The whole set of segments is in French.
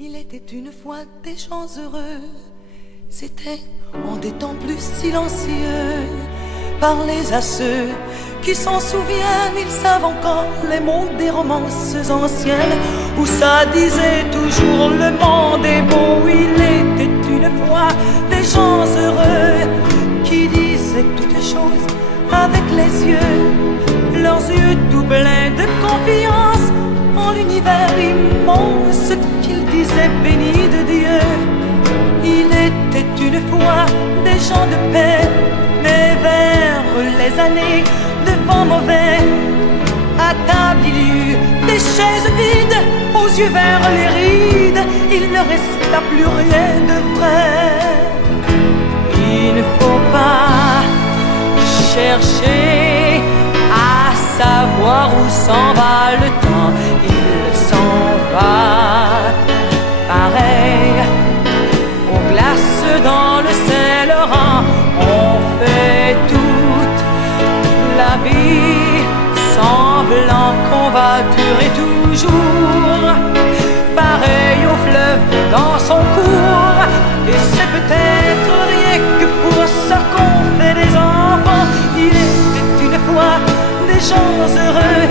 Il était une fois des gens heureux, c'était en des temps plus silencieux. Parlez à ceux qui s'en souviennent, ils savent encore les mots des romances anciennes où ça disait toujours le monde est beau. Il était une fois des gens heureux qui disaient toutes choses avec les yeux, leurs yeux tout pleins de confiance en l'univers immense qu'ils disaient béni de Dieu. Il était une fois des gens de paix, mais vers les années de vent mauvais, à table il y eut des chaises vides, aux yeux vers les rides, il ne resta plus rien de vrai. Il ne faut pas chercher à savoir où s'en va le temps, il s'en va pareil aux glaces dans le Saint-Laurent. On fait toute la vie semblant qu'on va durer toujours, pareil au fleuve dans son cours. Et c'est peut-être rien que pour ça qu'on fait des enfants. Il était une fois des gens heureux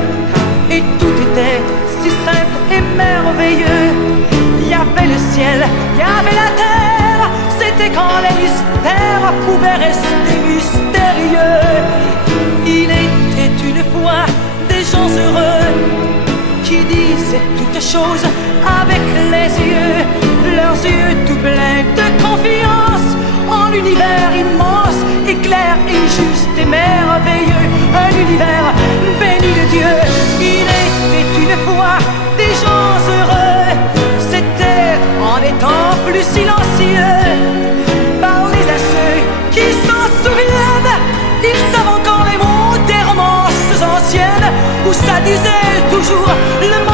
et tout était si simple et merveilleux. Il y avait le ciel, il y avait la terre, c'était quand les mystères pouvaient rester mystérieux. Il était une fois des gens heureux qui disaient toutes choses avec les yeux, leurs yeux tout pleins de confiance en l'univers immense et clair et juste et merveilleux, un univers béni de Dieu. Il était une fois des gens heureux, c'était en des temps plus silencieux. Parlez à ceux qui s'en souviennent, ils savent encore les mots des romances anciennes où ça disait toujours le